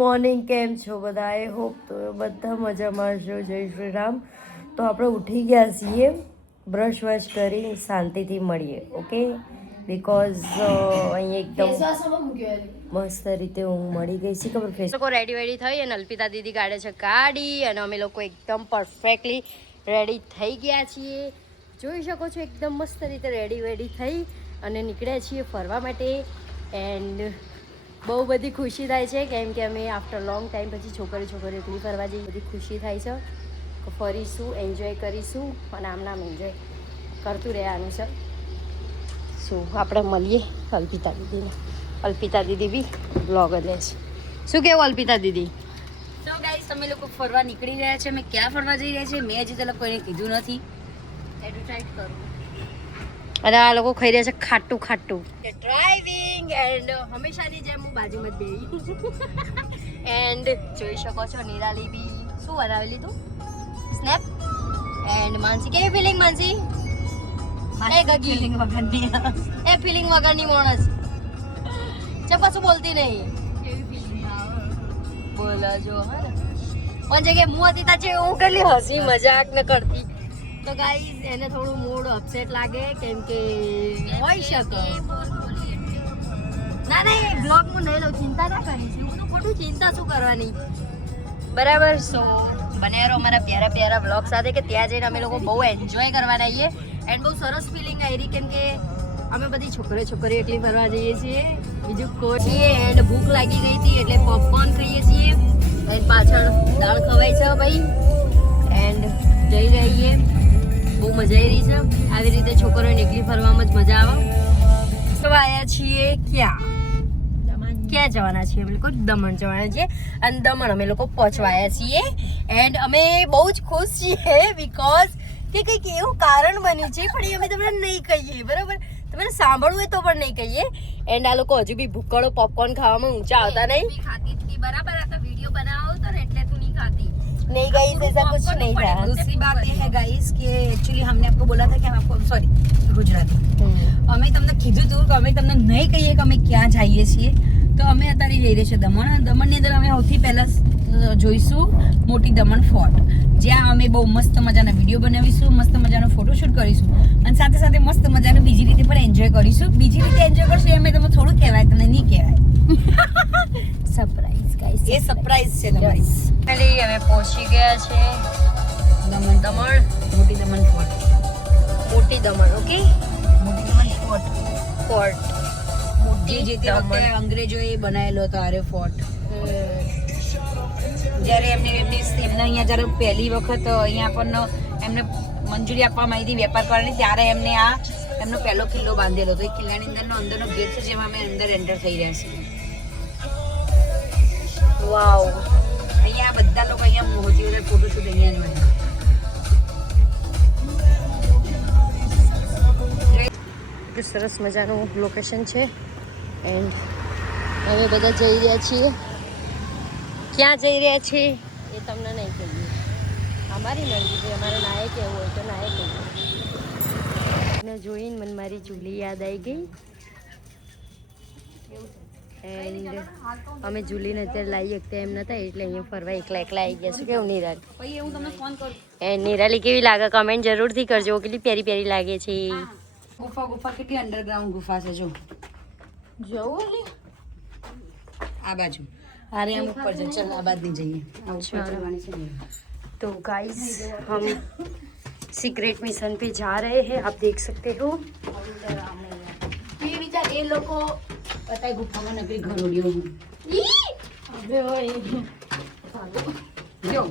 Morning, કેમ છો બધા? આઈ હોપ તો બધા મજામાં છો. જય શ્રી રામ. તો આપણે ઉઠી ગયા છીએ, બ્રશ વશ કરી શાંતિથી મળીએ. ઓકે, બિકોઝ અહીં એકદમ મસ્ત રીતે હું મળી ગઈ છે. ખબર ફેસ લોકો રેડી વેડી થઈ અને અલ્પિતા દીદી કાઢે છે ગાડી અને અમે લોકો એકદમ પરફેક્ટલી રેડી થઈ ગયા છીએ. જોઈ શકો છો એકદમ મસ્ત રીતે રેડી વેડી થઈ અને નીકળ્યા છીએ ફરવા માટે. એન્ડ બહુ બધી ખુશી થાય છે કેમ કે અમે આફ્ટર લોંગ ટાઈમ પછી છોકરીઓ એકલી ફરવા જઈએ. બધી ખુશી થાય છે કે ફરીશું, એન્જોય કરીશું અને આમ એન્જોય કરતું રહેવાનું છે. શું આપણે મળીએ અલ્પિતા દીદીને. અલ્પિતા દીદી બી બ્લોગ લે છે. શું કેવું અલ્પિતા દીદી? તો ગાઈસ તમે લોકો ફરવા નીકળી રહ્યા છે. અમે ક્યાં ફરવા જઈ રહ્યા છે મેં હજી તને કોઈને કીધું નથી. એડવર્ટાઇઝ કરું. અને આ લોકો ખાઈ રહ્યા છે ખાટું ડ્રાઇવિંગ. એન્ડ હંમેશાની જેમ હું બાજુમાં જ બેહી. એન્ડ જોઈ શકો છો નિરાલી બી શું બનાવેલી તું સ્નેપ. એન્ડ માનસી કેવી ફિલિંગ? માનસી એ ગગી ફિલિંગ વગરની માણસ છે પાછું બોલતી નહીં. કેવી ફિલિંગ આવે બોલા જો હા ને પણ જગ્યાએ હું હતી ત્યાં છે હું કેટલી હસી મજાક ન કરતી. તો ગાઈઝ એને થોડું મૂડ અપસેટ લાગે કેમ કે હોઈ શકે. ના બ્લોગ હું નહીં લઉં, ચિંતા ના કરીશ. હું તો ખોટું ચિંતા શું કરવાની, બરાબર? સો બને રહો અમારા પ્યારા બ્લોગ સાથે કે ત્યાં જઈને અમે લોકો બહુ એન્જોય કરવાના છીએ. એન્ડ બહુ સરસ ફિલિંગ આવી રહી કેમ કે અમે બધી છોકરીઓ એકલી ફરવા જઈએ છીએ, બીજું કોઈ છીએ. એન્ડ ભૂખ લાગી ગઈ હતી એટલે પોપકોર્ન ખાઈએ છીએ. એન્ડ પાછળ દાળ ખવાય છે ભાઈ. એન્ડ જઈ રહીએ, બહુ મજા આવી રહી છે. આવી રીતે છોકરીઓને એકલી ફરવામાં જ મજા આવે. તો આવ્યા છીએ ક્યાં જવાના છીએ? અમે લોકો દમણ જવાના છીએ અને દમણ અમે લોકો પહોંચવાયા છીએ. એન્ડ અમે બહુ જ ખુશ છીએ બિકોઝ કે કંઈક એવું કારણ બન્યું છે પણ એ અમે તમને નહીં કહીએ, બરાબર? તમને સાંભળવું હોય તો પણ નહીં કહીએ. એન્ડ આ લોકો હજુ બી ભૂક્કડો પોપકોર્ન ખાવામાં ઊંચા આવતા નહીં. खाती थी बराबर आता वीडियो बनाओ तो એટલે તું नहीं खाती नहीं गाइस, ऐसा कुछ नहीं था. दूसरी बात ये है गाइस कि एक्चुअली हमने आपको बोला था कि हम आपको सॉरी गुजराती અમે તમને કીધું હતું કે અમે તમને નહીં કહીએ કે અમે ક્યાં જઈએ છીએ. તો અમે અત્યારે જઈ રહ્યા છીએ દમણ. દમણની અંદર અમે સૌથી પહેલા જોઈશું મોટી દમણ ફોર્ટ, જ્યાં અમે બહુ મસ્ત મજાના વિડીયો બનાવીશું, મસ્ત મજાનો ફોટોશૂટ કરીશું અને સાથે સાથે મસ્ત મજાનું બીજી રીતે પણ એન્જોય કરીશું. બીજી રીતે એન્જોય કરશું એમ તમને થોડું કહેવાય, તમને નહીં કહેવાય. સરપ્રાઈઝ ગાઈસ, એ સરપ્રાઈઝ છે તમારી. ફાઇનલી અમે પહોંચી ગયા છે દમણ. મોટી દમણ ફોર્ટ. મોટી દમણ. ઓકે, મોટી દમણ ફોર્ટ. મોટી જે તે વખતે અંગ્રેજોએ બનાવેલો હતો આરે ફોર્ટ. જ્યારે એમને અહીંયા જ્યારે પહેલી વખત અહીંયા આપણને એમને મંજૂરી આપવામાં આવી હતી વેપાર કરવાની, ત્યારે એમને આ એમનો પહેલો કિલ્લો બાંધેલો હતો. એ કિલ્લાની અંદરનો ગેટ છે જેમાં અમે અંદર એન્ટર થઈ રહ્યા છીએ. વાવ. અહીંયા બધા લોકો અહીંયા મોટી વગર ફોટોશૂટ અહીંયા સરસ મજાનું લોકેશન છે. એન્ડ અમે બધા જઈ રહ્યા છીએ. ક્યાં જઈ રહ્યા છીએ એ તમને નહીં કહીએ, અમારી મરજી છે. અમારે નાએ કહેવું હોય તો નાએ કહીએ. એને જોઈને મને મારી જુલી યાદ આવી ગઈ. એન્ડ અમે જુલીને અત્યારે લાવી શકતા એમ નતા એટલે અહીંયા ફરવા એકલા આવી ગયા. શું કેવું નિરાલી? પછી હું તમને ફોન કરું. નિરાલી કેવી લાગે કમેન્ટ જરૂરથી કરજો. કેટલી પ્યારી લાગે છે. ગુફા કેટલી અંડરગ્રાઉન્ડ ગુફા છે જો. જવું ને આ બાજુ અરે हम ऊपर चल चल आ बाद नहीं जाइए तो गाइस हम सीक्रेट मिशन पे जा रहे हैं, आप देख सकते हो. ये विचार ये लोग पता है गुफा में नकली घर उड़ियो जो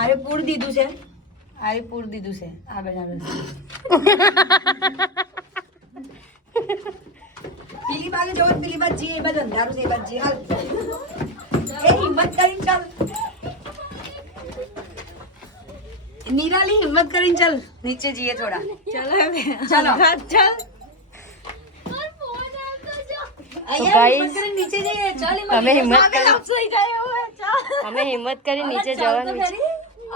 आरे पूर दीदू से आ बजा पीली बागे जो पीली बात जी ए बात अंधारू से बात जी हाल ए हिम्मत કરીને ચાલ નિરાલી હિમ્મત કરીને ચાલ નીચે જઈએ થોડા ચલો હવે ચલો ચાલ નીચે જઈએ ચાલ અમે હિંમત કરી નીચે જવાનું.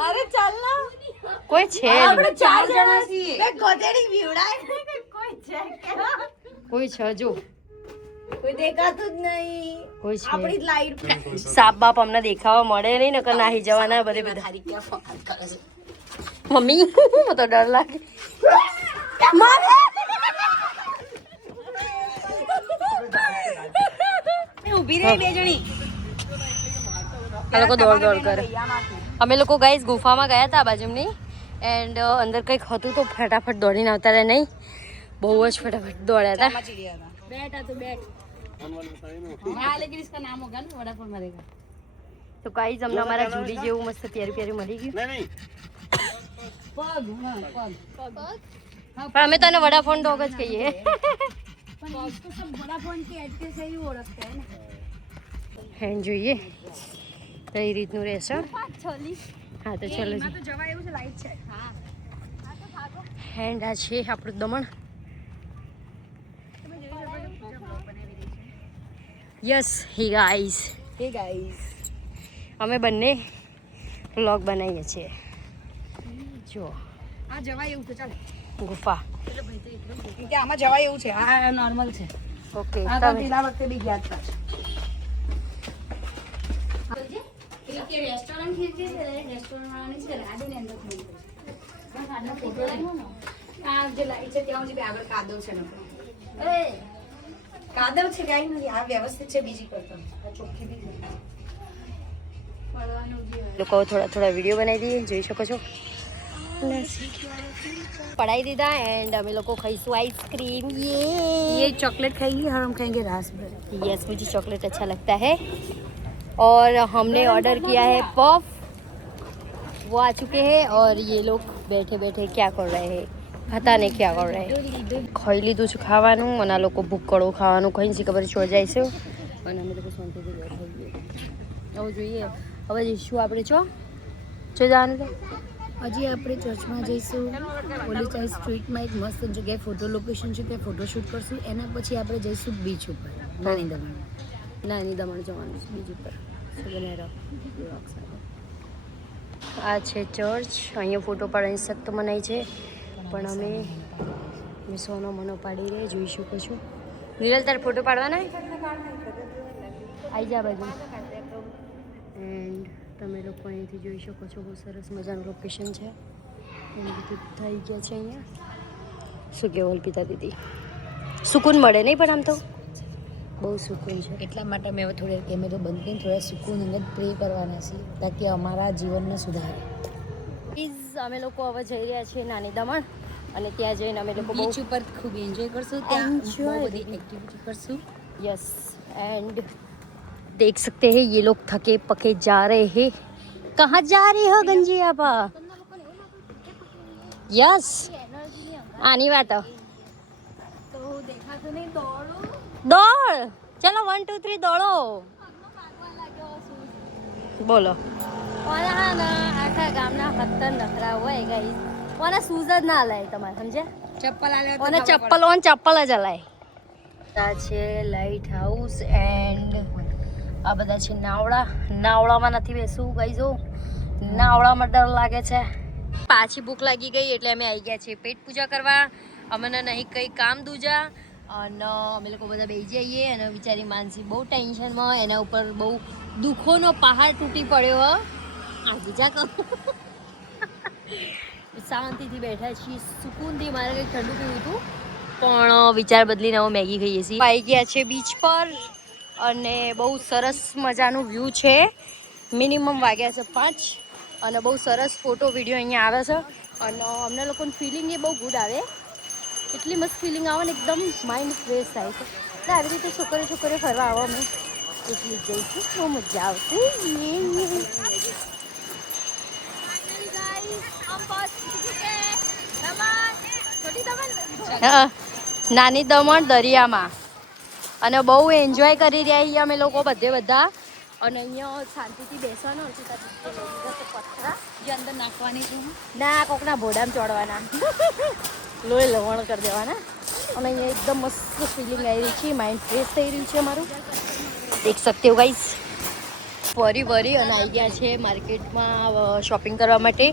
અરે ચાલ ના કોઈ છે આપણે 4 જણા છીએ ગોદેડી બીવડાય કોઈ છે કોઈ છે જો કોઈ દેખાતું જ નહીં. કોઈ છે આપણી જ લાઈટ સાપ બાપ અમને દેખાવા મળે નહીં નકર નાહી જવાના બધે બધા. તારી ક્યાં ફોન કરે છે? મમ્મી મને તો ડર લાગે. ઊભી રહી બે જણી. આ લોકો દોડ દોડ કરે. અમે લોકો ગાઈસ ગુફામાં ગયા હતા બાજુની એન્ડ અંદર કંઈક હતું તો ફટાફટ દોડીને આવતા રહ્યા નહીં. બહુ જ ફટાફટ દોડ્યા હતા. बैठ तो बैठ हाँ लेकिन इसका नाम होगा ना वडापाव मरेगा તો ગાઈસ અમને અમારા જુડી જેવું મસ્ત પ્યારી પ્યારી મળી ગયું. पग हाँ पग પણ અમે તને વડાફોન ડોગ જ કહીએ. पर इसको सब वडापाव की ऐड के से ही ओळखते हैं ना. હેન્ડ જોઈએ તો એ રીતનું રહેશે. હા તો ચલો तो जवा એવું છે લાઈટ છે. હા હેન્ડ આ છે આપણું Daman. Yes hi guys hey guys અમે બંને વ્લોગ બનાવીએ છીએ. જો આ જવા એવું છે ચાલ ગુફા. કે આમાં જવા એવું છે. આ નોર્મલ છે. ઓકે આ તો તમે પેલા વખતે બી ગયા હતા. રેસ્ટોરન્ટ રેસ્ટોરન્ટ છે રાજની અંદર ફોટો આ જે લાઈટ છે ત્યાં સુધી આગળ કાદવ છે ને કાદવ છે કાંઈ નથી. આ વ્યવસ્થિત છે બીજી કરતા આ ચોખ્ખી બી છે. લોકો થોડા થોડા વિડીયો બનાવી દઈએ જોઈ શકો છો. પડાવી દીધા એન્ડ અમે લોકો ખાઈશું આઈસક્રીમ. ये चॉकलेट खाएंगे और हम खाएंगे रास्पबेरी. यस मुझे चॉकलेट अच्छा लगता है और हमने ऑर्डर किया है पफ. वो आ चुके हैं और ये लोग बैठे बैठे क्या कर रहे हैं पता नहीं क्या कर रहे हैं. ખાઈ લીધું છે ખાવાનું અને આ લોકો ભૂક્કડો ખાવાનું ખાઈને શી ખબર છોડ જાય છે અને અમે લોકો શાંતિથી બેઠા છીએ. હવે જોઈએ હવે જઈશું આપણે જો જવાનું છે. હજી આપણે ચર્ચમાં જઈશું. પોલીસ સ્ટ્રીટમાં એક મસ્ત જગ્યાએ ફોટો લોકેશન છે ત્યાં ફોટોશૂટ કરશું. એના પછી આપણે જઈશું બીચ ઉપર નાની દમણ. નાની દમણ જવાનું છે બીજ ઉપર. આ છે ચર્ચ. અહીંયા ફોટો પાડવાની સખ્ત મનાઈ છે પણ અમે સોનો મનો પાડી રહે જોઈ શકો છો. નિરલ તાર ફોટો પાડવાના આવી જા બાજુ. એન્ડ તમે લોકો અહીંથી જોઈ શકો છો બહુ સરસ મજાનું લોકેશન છે. એની બધું થઈ ગયા છે અહીંયા. શું કહેવું અલ્પિતા દીદી સુકૂન મળે નહીં પણ આમ તો બહુ સુકૂન છે. એટલા માટે અમે હવે થોડી કેમેરો બંધ કરીને થોડા સુકૂન અંદર પ્રે કરવાના છીએ તાકી અમારા જીવનને સુધારે. પ્લીઝ અમે લોકો હવે જઈ રહ્યા છીએ નાની દમણ અને ત્યાં જઈને અમે લોકો બીચ ઉપર ખૂબ એન્જોય કરશું. ત્યાં બહુ બધી એક્ટિવિટી કરશું. यस एंड देख सकते हैं ये लोग थके पके जा रहे हैं. कहाँ जा रहे हो गंजी आपा? यस आनी बात दौड़ चलो 1 2 3 दौड़ो બોલો. આખા ગામના 17 નખરા હોય ગાઈસ. ઓને શૂઝ જ ના લાય તમારે સમજ્યા. ચપ્પલ આલે ઓને ચપ્પલ જ હલાય. આ છે લાઇટ હાઉસ એન્ડ આ બધા છે નાવડા. નાવડામાં નથી બેસવું ગાઈસ. જો નાવડામાં ડર લાગે છે. પાછી ભૂખ લાગી ગઈ એટલે અમે આવી ગયા છીએ પેટ પૂજા કરવા. અમને નહીં કંઈ કામ દૂજા અને અમે લોકો બધા બેસી જઈએ અને બિચારી માનસી બહુ ટેન્શનમાં. એના ઉપર બહુ દુઃખોનો પહાડ તૂટી પડ્યો. આ બીજા કહું શાંતિથી બેઠા છીએ સુકૂનથી. મારે કંઈક ઠંડુ પીવું હતું પણ વિચાર બદલીને હવે મેગી ખાઈએ છીએ. આવી ગયા છે બીચ પર અને બહુ સરસ મજાનું વ્યૂ છે. મિનિમમ વાગ્યા છે 5 અને બહુ સરસ ફોટો વિડીયો અહીંયા આવે છે અને અમને લોકોની ફિલિંગ એ બહુ ગુડ આવે. એટલી મસ્ત ફિલિંગ આવે ને એકદમ માઇન્ડ ફ્રેશ થાય છે. એટલે આવી રીતે છોકરીઓ ફરવા આવો અમે એટલી જ જઈશું. બહુ મજા આવશે. નાની દમણ દરિયામાં અને બહુ એન્જોય કરી રહ્યા છીએ અમે લોકો બધા. અને અહીંયા શાંતિથી બેસવાનું હોય છે. પથરા જે અંદર નાખવાની છે ના કોકના ભોડામાં ચોડવાના લોહી લવણ કરી દેવાના. અને અહીંયા એકદમ મસ્ત ફિલિંગ આવી રહી છે. માઇન્ડ ફ્રેશ થઈ રહ્યું છે અમારું. દેખ શકતે હો ગાઈસ. ફરી અને આવી ગયા છે માર્કેટમાં શોપિંગ કરવા માટે.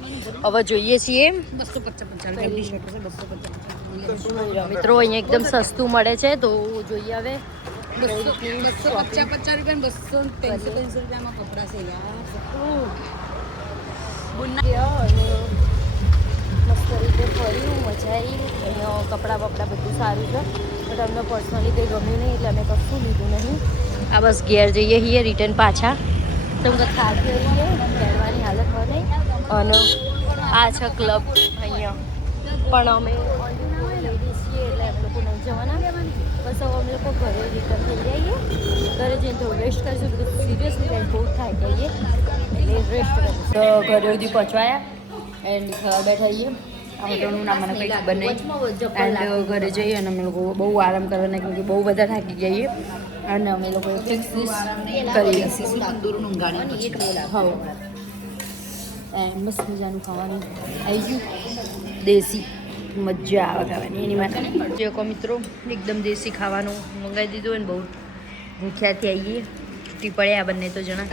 હવે જોઈએ છીએ 255 મિત્રો અહીંયા એકદમ સસ્તું મળે છે તો જોઈએ હવે ₹250 રૂપિયામાં કપડા છે અને મસ્ત રીતે ફર્યું, મજા આવી. અહીંયા કપડાં બપડા બધું સારું છે, બટ અમને પર્સનલી કંઈ ગમ્યું નહીં એટલે અમે કશું લીધું નહીં. આ બસ ઘેર જઈએ છીએ રિટર્ન પાછા. તમને થાકી રહીએ, બેડવાની હાલત હોય નહીં. અને આ છે ક્લબ અહીંયા, પણ અમે લેડીઝ છીએ એટલે અમે લોકો નહીં જવાના. બસ હવે અમે લોકો ઘરે રિટર્ન થઈ જઈએ. ઘરે જઈને થોડું રેસ્ટ કરીશું, બધું સિરિયસલી કંઈ બહુ થાય જઈએ એટલે રેસ્ટ કરીશું. તો ઘરે સુધી પહોંચવાયા એન્ડ ખાવા બેઠા છીએ. આ હોટલનું નામ મને કંઈ ખબર નહીં. એન્ડ ઘરે જઈએ અને અમે લોકો બહુ આરામ કરવાના, કેમ કે બહુ બધા થાકી જઈએ. અને અમે લોકો ફિક્સ ડિશ કરીએ તંદૂરનું ગાડી હા. એન્ડ મસ્ત મજાનું ખાવાનું આવી ગયું, દેશી મજા આવે ખાવાની. એની માટે જે કો મિત્રો એકદમ દેશી ખાવાનું મંગાવી દીધું અને બહુ ભૂખ્યાથી આવીએ. છૂટી પડે આ બંને તો જણા.